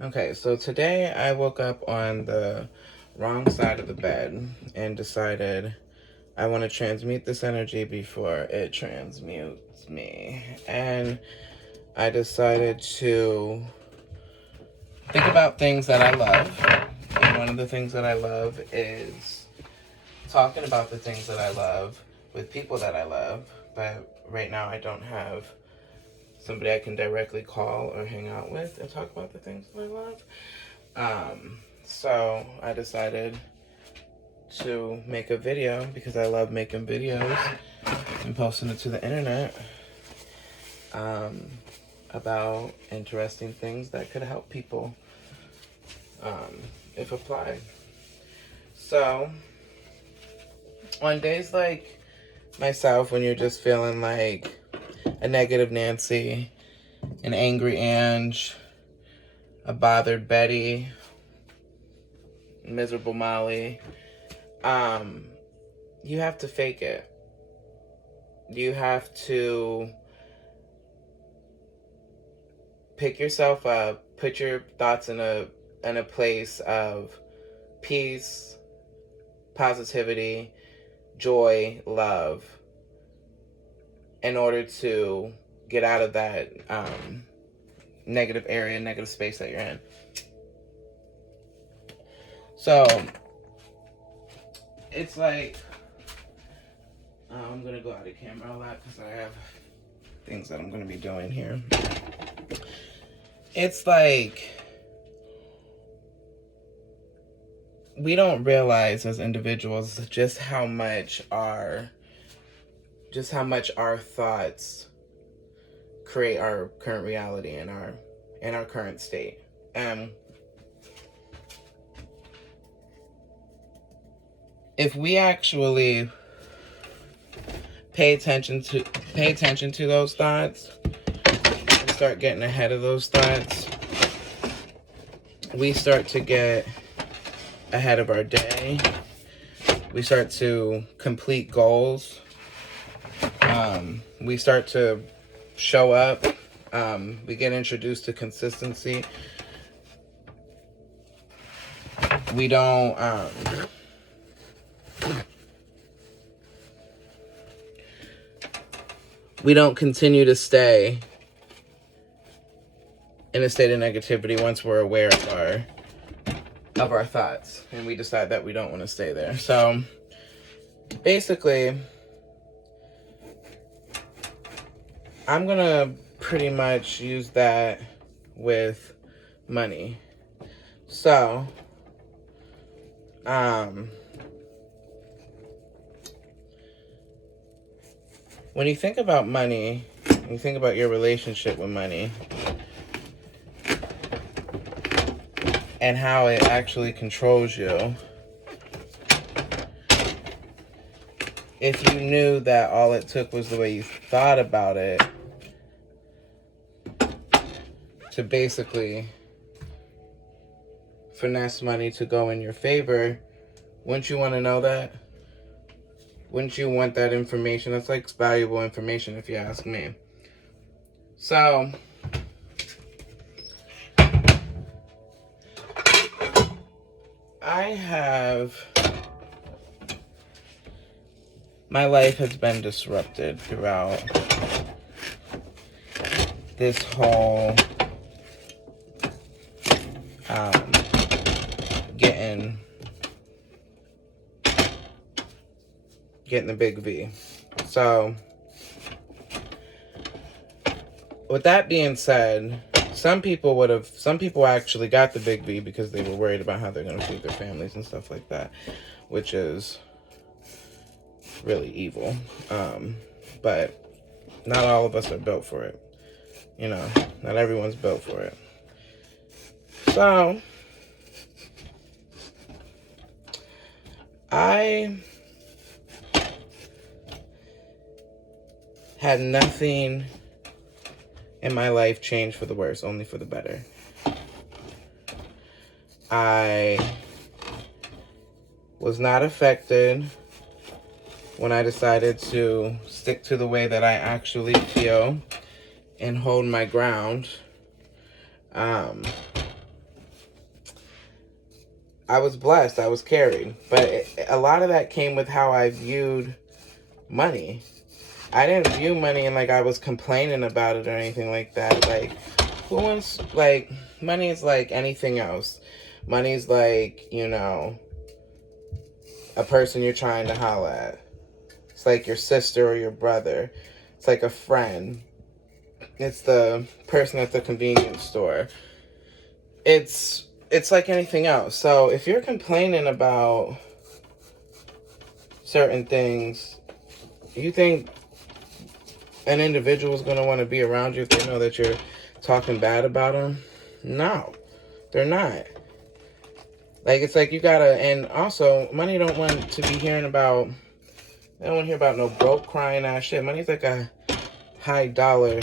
Okay, so today I woke up on the wrong side of the bed and decided I want to transmute this energy before it transmutes me. And I decided to think about things that I love. And one of the things that I love is talking about the things that I love with people that I love. But right now I don't have somebody I can directly call or hang out with and talk about the things that I love. So I decided to make a video because I love making videos and posting it to the internet about interesting things that could help people if applied. So on days like myself, when you're just feeling like a negative Nancy, an angry Ange, a bothered Betty, miserable Molly, you have to fake it. You have to pick yourself up, put your thoughts in a place of peace, positivity, joy, love, in order to get out of that negative area, negative space that you're in. So it's like, I'm gonna go out of camera a lot because I have things that I'm gonna be doing here. It's like, we don't realize as individuals just how much our thoughts create our current reality and our current state. If we actually pay attention to those thoughts and start getting ahead of those thoughts, we start to get ahead of our day. We start to complete goals. We start to show up. We get introduced to consistency. We don't continue to stay in a state of negativity once we're aware of our thoughts and we decide that we don't want to stay there. So basically, I'm gonna pretty much use that with money. So when you think about money, when you think about your relationship with money and how it actually controls you, if you knew that all it took was the way you thought about it to basically finesse money to go in your favor, wouldn't you want to know that? Wouldn't you want that information? That's like valuable information if you ask me. So my life has been disrupted throughout this whole getting the big V. So with that being said, some people actually got the big V because they were worried about how they're going to feed their families and stuff like that, which is really evil. But not all of us are built for it. You know, not everyone's built for it. So I had nothing in my life change for the worse, only for the better. I was not affected when I decided to stick to the way that I actually feel and hold my ground. I was blessed. I was carried. But a lot of that came with how I viewed money. I didn't view money and like I was complaining about it or anything like that. Like, who wants, like, money is like anything else. Money's like, you know, a person you're trying to holler at. It's like your sister or your brother. It's like a friend. It's the person at the convenience store. It's like anything else. So if you're complaining about certain things, you think an individual is going to want to be around you if they know that you're talking bad about them? No, they're not. Like, it's like you gotta, and also, money don't want to be hearing about, they don't want to hear about no broke, crying ass shit. Money's like a high dollar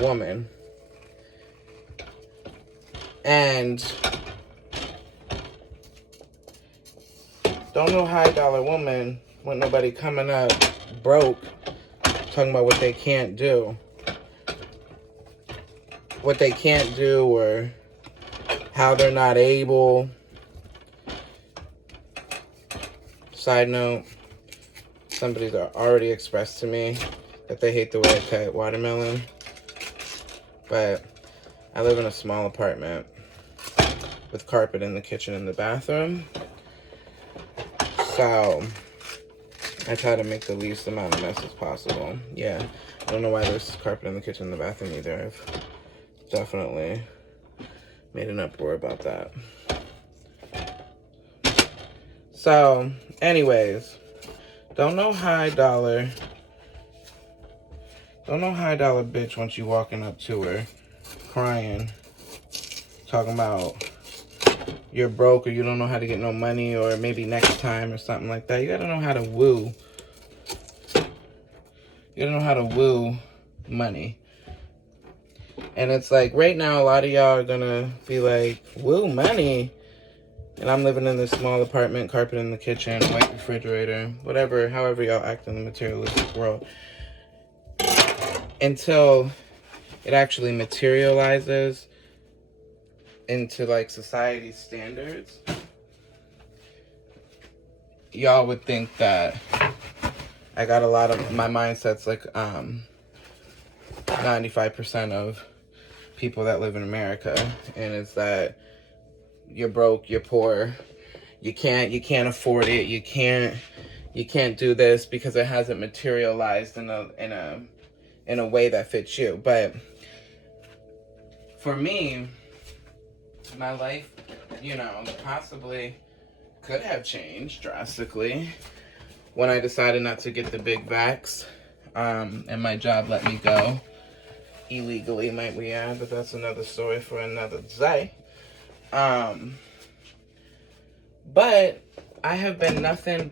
woman. And don't no high dollar woman want nobody coming up broke, talking about what they can't do. What they can't do or how they're not able. Side note, somebody's already expressed to me that they hate the way I cut watermelon. But I live in a small apartment with carpet in the kitchen and the bathroom. So I try to make the least amount of mess as possible. Yeah, I don't know why there's carpet in the kitchen and the bathroom either. I've definitely made an uproar about that. So, anyways, don't know high dollar bitch once you walking up to her, crying, talking about you're broke or you don't know how to get no money or maybe next time or something like that. You gotta know how to woo. You gotta know how to woo money. And it's like, right now, a lot of y'all are gonna be like, woo money. And I'm living in this small apartment, carpet in the kitchen, white refrigerator, whatever, however y'all act in the materialistic world. Until it actually materializes into like society's standards, y'all would think that I got a lot of, my mindset's like 95% of people that live in America, and it's that you're broke, you're poor, you can't afford it, you can't do this because it hasn't materialized in a way that fits you. But for me, my life, you know, possibly could have changed drastically when I decided not to get the big vax, and my job let me go illegally, might we add, but that's another story for another day. But I have been nothing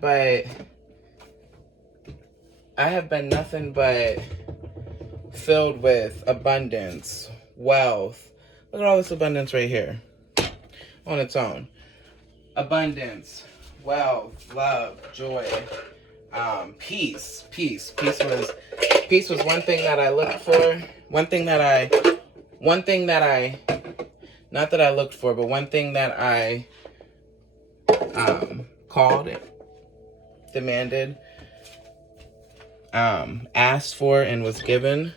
but filled with abundance, wealth. Look at all this abundance right here on its own. Abundance, wealth, love, joy, peace. Peace was one thing that I looked for. One thing that I not that I looked for, but one thing that I called, demanded, asked for, and was given.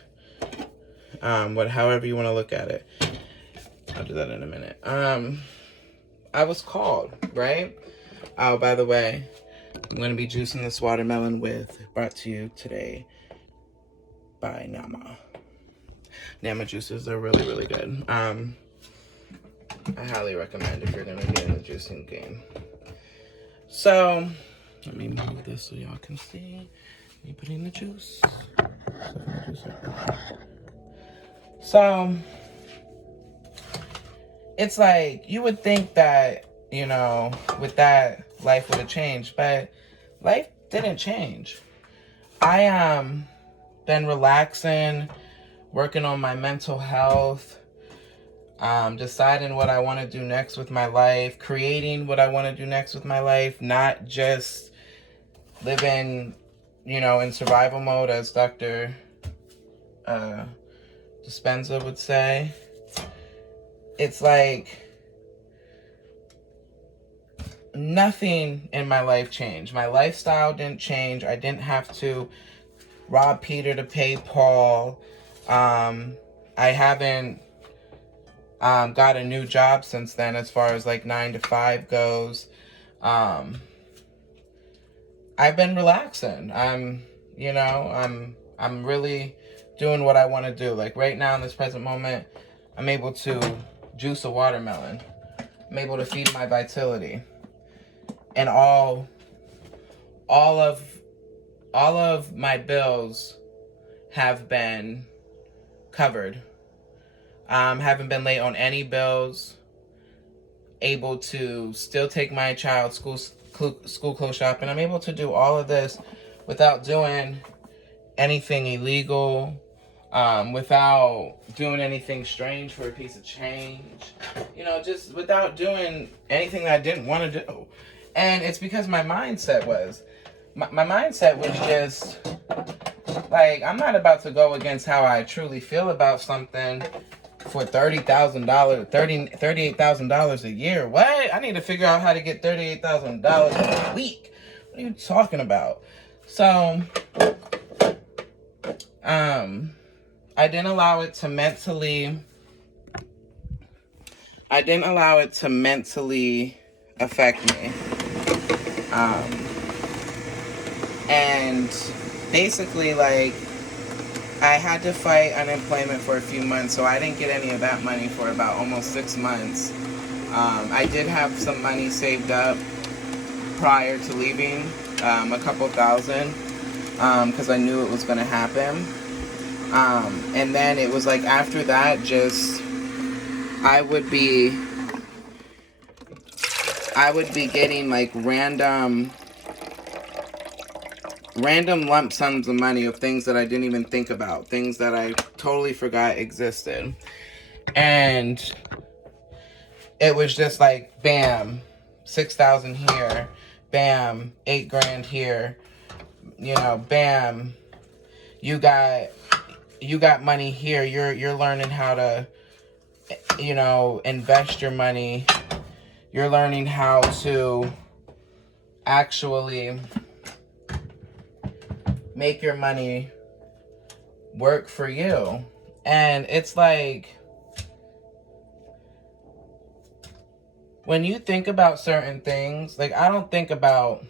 However you want to look at it. I'll do that in a minute. I was called, right? Oh, by the way, I'm going to be juicing this watermelon brought to you today by Nama. Nama juices are really, really good. I highly recommend if you're going to be in the juicing game. So, let me move this so y'all can see. Me putting the juice. So, it's like, you would think that, you know, with that, life would have changed, but life didn't change. I been relaxing, working on my mental health, deciding what I want to do next with my life, creating what I want to do next with my life, not just living, you know, in survival mode, as Dr. Dispenza would say. It's like, nothing in my life changed. My lifestyle didn't change. I didn't have to rob Peter to pay Paul. I haven't got a new job since then, as far as like 9 to 5 goes. I've been relaxing. I'm really doing what I want to do. Like right now in this present moment, I'm able to juice a watermelon. I'm able to feed my vitality. And all of my bills have been covered. Haven't been late on any bills. Able to still take my child school clothes shopping. I'm able to do all of this without doing anything illegal, without doing anything strange for a piece of change. Just without doing anything that I didn't want to do. And it's because my mindset was just like, I'm not about to go against how I truly feel about something for $38,000 a year. What? I need to figure out how to get $38,000 a week. What are you talking about? So, I didn't allow it to mentally affect me. And basically, like, I had to fight unemployment for a few months, so I didn't get any of that money for about almost 6 months. I did have some money saved up prior to leaving, a couple thousand, because I knew it was going to happen. And then it was like after that, I would be getting like random lump sums of money of things that I didn't even think about, things that I totally forgot existed. And it was just like, bam, 6,000 here, bam, 8 grand here, bam, you got money here. You're learning how to, invest your money. You're learning how to actually make your money work for you. And it's like, when you think about certain things, like, I don't think about,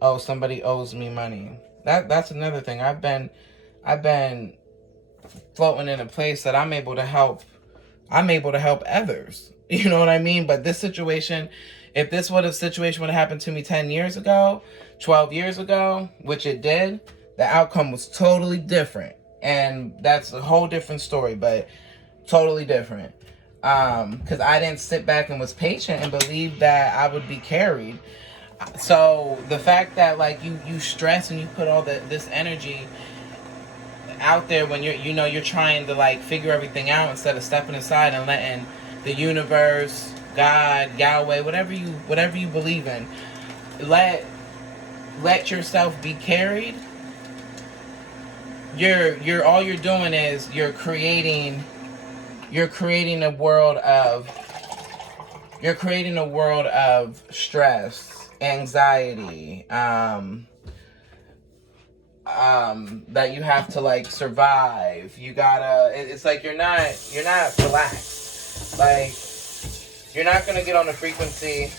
oh, somebody owes me money. That's another thing. I've been floating in a place that I'm able to help others. You know what I mean? But this situation, if this situation would have happened to me 10 years ago, 12 years ago, which it did, the outcome was totally different. And that's a whole different story, but totally different. Because I didn't sit back and was patient and believe that I would be carried. So the fact that, like, you stress and you put all this energy out there when you're trying to, like, figure everything out instead of stepping aside and letting the universe, God, Yahweh, whatever you believe in, let yourself be carried. All you're doing is you're creating a world of stress, anxiety, that you have to, like, survive. It's like you're not relaxed. Like, you're not gonna get on the frequency.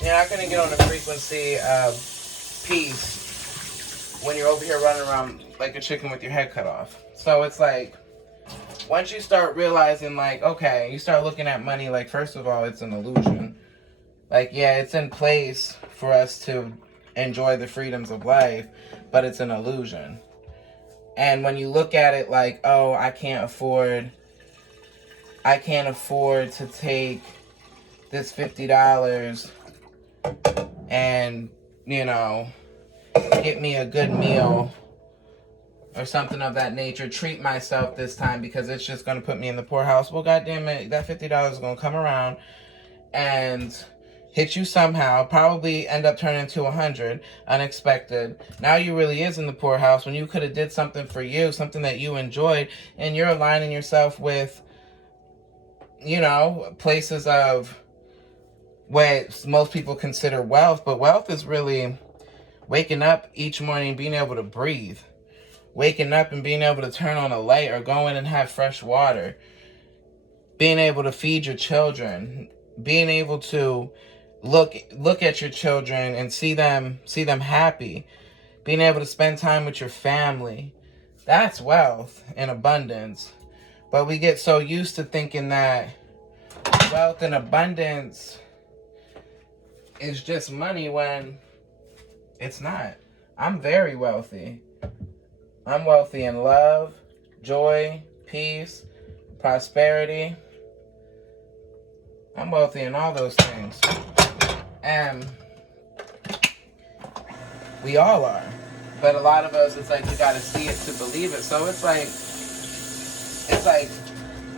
You're not gonna get on the frequency of peace when you're over here running around like a chicken with your head cut off. So it's like, once you start realizing, like, okay, you start looking at money like, first of all, it's an illusion. Like, yeah, it's in place for us to enjoy the freedoms of life, but it's an illusion. And when you look at it like, oh, I can't afford to take this $50 and, get me a good meal or something of that nature, treat myself this time because it's just going to put me in the poorhouse. Well, goddamn it, that $50 is going to come around and hit you somehow, probably end up turning into 100, unexpected. Now you really is in the poorhouse when you could have did something for you, something that you enjoyed, and you're aligning yourself with, places of what most people consider wealth, but wealth is really waking up each morning, being able to breathe, waking up and being able to turn on a light or go in and have fresh water, being able to feed your children, being able to look at your children and see them happy, being able to spend time with your family. That's wealth and abundance. But we get so used to thinking that wealth and abundance is just money when it's not. I'm very wealthy. I'm wealthy in love, joy, peace, prosperity. I'm wealthy in all those things. And we all are. But a lot of us, it's like you gotta see it to believe it. So it's like,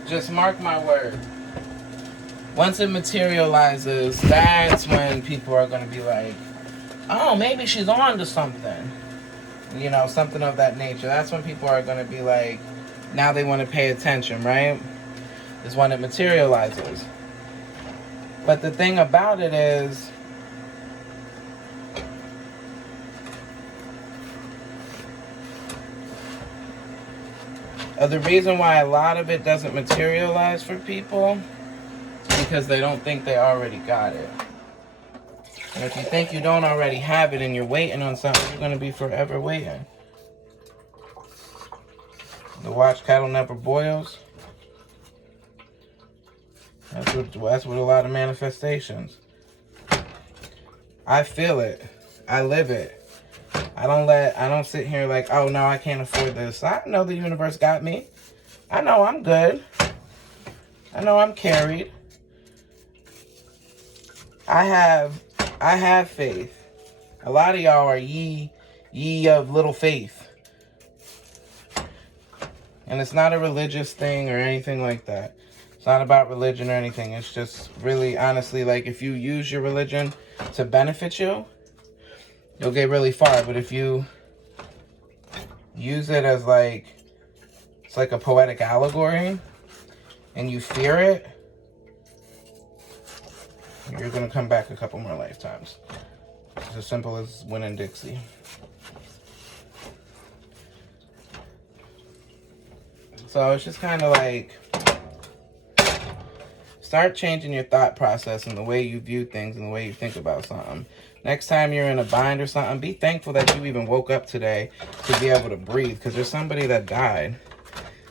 just mark my word. Once it materializes, that's when people are gonna be like, oh, maybe she's on to something. You know, something of that nature. That's when people are gonna be like, now they wanna pay attention, right? Is when it materializes. But the thing about it is, the reason why a lot of it doesn't materialize for people is because they don't think they already got it. And if you think you don't already have it and you're waiting on something, you're going to be forever waiting. The watch kettle never boils. That's what a lot of manifestations. I feel it. I live it. I don't sit here like, oh no, I can't afford this. I know the universe got me. I know I'm good. I know I'm carried. I have faith. A lot of y'all are ye of little faith. And it's not a religious thing or anything like that. It's not about religion or anything. It's just really, honestly, like if you use your religion to benefit you, you'll get really far. But if you use it as like, it's like a poetic allegory, and you fear it, you're going to come back a couple more lifetimes. It's as simple as Winn-Dixie. So it's just kind of like, start changing your thought process and the way you view things and the way you think about something. Next time you're in a bind or something, be thankful that you even woke up today to be able to breathe, because there's somebody that died.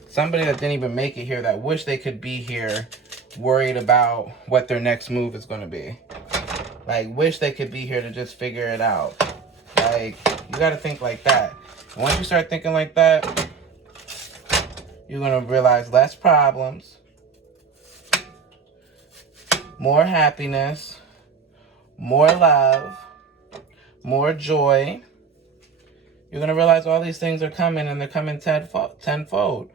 Somebody that didn't even make it here that wish they could be here, worried about what their next move is going to be. Like, wish they could be here to just figure it out. Like, you got to think like that. And once you start thinking like that, you're going to realize less problems, more happiness, more love, more joy. You're going to realize all these things are coming, and they're coming tenfold.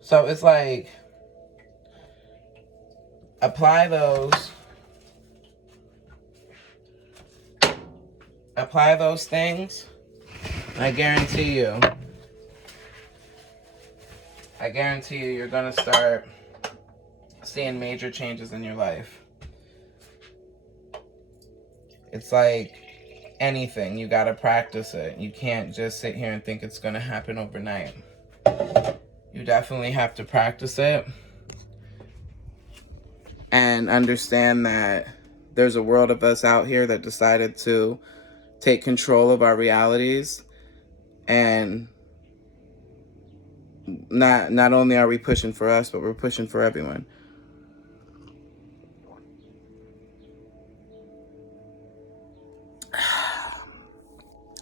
So it's like, apply those things. I guarantee you, you're going to start seeing major changes in your life. It's like anything, you got to practice it. You can't just sit here and think it's going to happen overnight. You definitely have to practice it and understand that there's a world of us out here that decided to take control of our realities, and not only are we pushing for us, but we're pushing for everyone.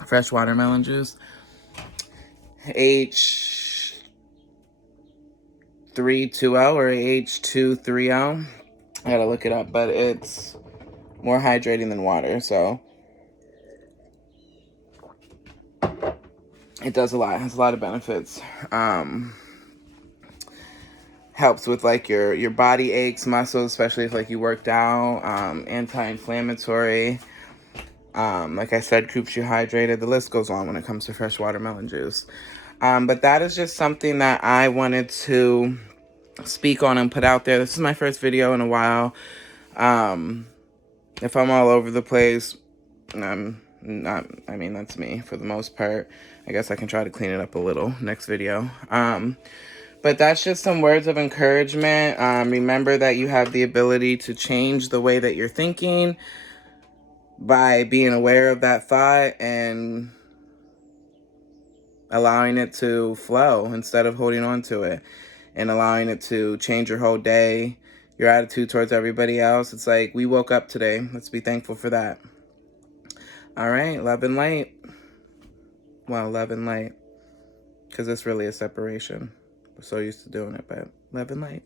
Fresh watermelon juice, H320 or H230. I gotta look it up, but it's more hydrating than water, so it does a lot. It has a lot of benefits. Helps with like your body aches, muscles, especially if like you worked out. Anti-inflammatory. Like I said, keeps you hydrated. The list goes on when it comes to fresh watermelon juice. But that is just something that I wanted to speak on and put out there. This is my first video in a while. If I'm all over the place, I'm not, I mean, that's me for the most part. I guess I can try to clean it up a little next video. But that's just some words of encouragement. Remember that you have the ability to change the way that you're thinking by being aware of that thought and allowing it to flow instead of holding on to it, and allowing it to change your whole day, your attitude towards everybody else. It's like, we woke up today. Let's be thankful for that. All right, love and light. Well, love and light, because it's really a separation. We're so used to doing it, but love and light.